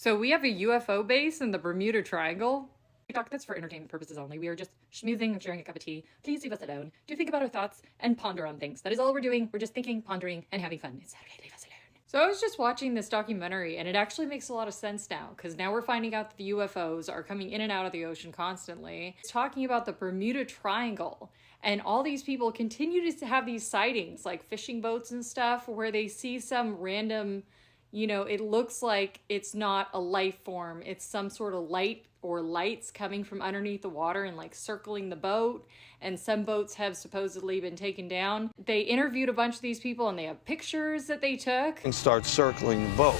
So we have a UFO base in the Bermuda Triangle? TikTok that's for entertainment purposes only. We are just schmoozing and sharing a cup of tea. Please leave us alone. Do think about our thoughts and ponder on things. That is all we're doing. We're just thinking, pondering, and having fun. It's Saturday. Leave us alone. So I was just watching this documentary, and it actually makes a lot of sense now, because now we're finding out that the UFOs are coming in and out of the ocean constantly. It's talking about the Bermuda Triangle, and all these people continue to have these sightings, like fishing boats and stuff, where they see some random, it looks like it's not a life form. It's some sort of light or lights coming from underneath the water and like circling the boat. And some boats have supposedly been taken down. They interviewed a bunch of these people and they have pictures that they took. And start circling the boat.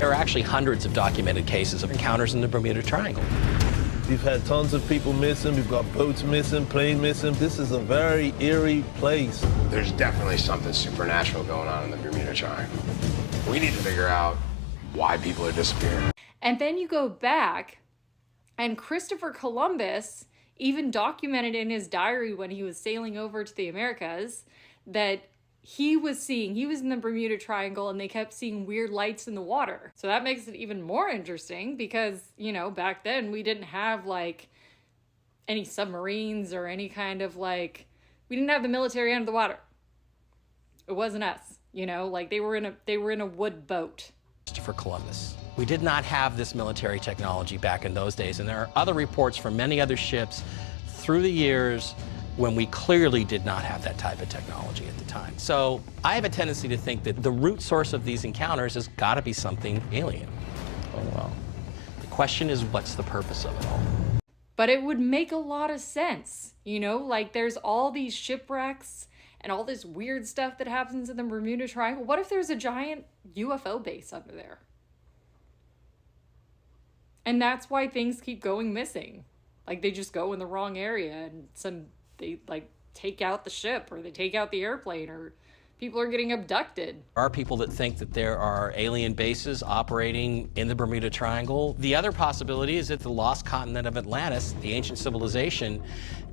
There are actually hundreds of documented cases of encounters in the Bermuda Triangle. We've had tons of people missing. We've got boats missing, planes missing. This is a very eerie place. There's definitely something supernatural going on in the Bermuda Triangle. We need to figure out why people are disappearing. And then you go back, and Christopher Columbus even documented in his diary when he was sailing over to the Americas that he was in the Bermuda Triangle and they kept seeing weird lights in the water. So that makes it even more interesting because, back then we didn't have like any submarines or any kind of we didn't have the military under the water. It wasn't us, they were in a wood boat. For Columbus. We did not have this military technology back in those days, and there are other reports from many other ships through the years when we clearly did not have that type of technology at the time. So I have a tendency to think that the root source of these encounters has got to be something alien. Oh, well. The question is, what's the purpose of it all? But it would make a lot of sense, there's all these shipwrecks and all this weird stuff that happens in the Bermuda Triangle. What if there's a giant UFO base under there? And that's why things keep going missing. They just go in the wrong area and they take out the ship or they take out the airplane or people are getting abducted. There are people that think that there are alien bases operating in the Bermuda Triangle. The other possibility is that the lost continent of Atlantis, the ancient civilization,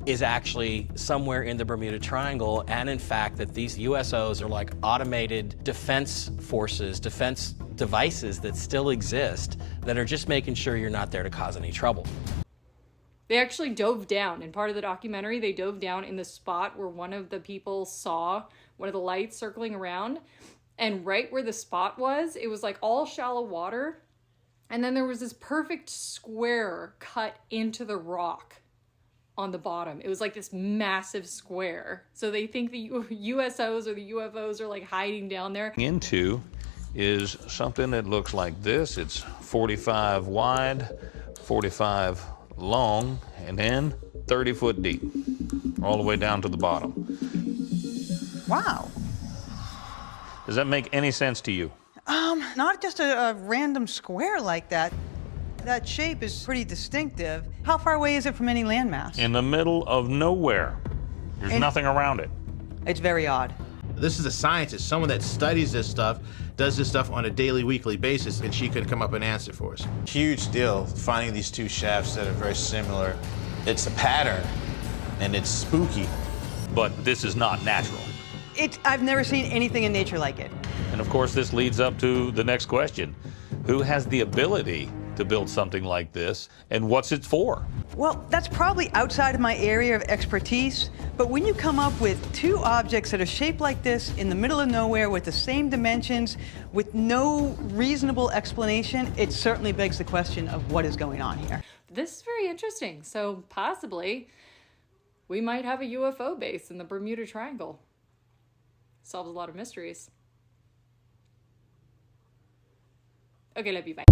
is actually somewhere in the Bermuda Triangle, and in fact that these USOs are like automated defense forces, defense devices that still exist that are just making sure you're not there to cause any trouble. They actually dove down. In part of the documentary, they dove down in the spot where one of the people saw one of the lights circling around. And right where the spot was, it was all shallow water. And then there was this perfect square cut into the rock on the bottom. It was this massive square. So they think the USOs or the UFOs are hiding down there. Into is something that looks like this. It's 45 wide, 45 long, and then 30 foot deep, all the way down to the bottom. Wow. Does that make any sense to you? Not just a random square like that. That shape is pretty distinctive. How far away is it from any landmass? In the middle of nowhere. There's nothing around it. It's very odd. This is a scientist, someone that studies this stuff, does this stuff on a daily, weekly basis, and she could come up and answer for us. Huge deal, finding these two shafts that are very similar. It's a pattern, and it's spooky. But this is not natural. I've never seen anything in nature like it. And of course, this leads up to the next question. Who has the ability to build something like this, and what's it for? Well, that's probably outside of my area of expertise, but when you come up with two objects that are shaped like this in the middle of nowhere with the same dimensions, with no reasonable explanation, it certainly begs the question of what is going on here. This is very interesting. So possibly we might have a UFO base in the Bermuda Triangle. Solves a lot of mysteries. Okay, love you, bye.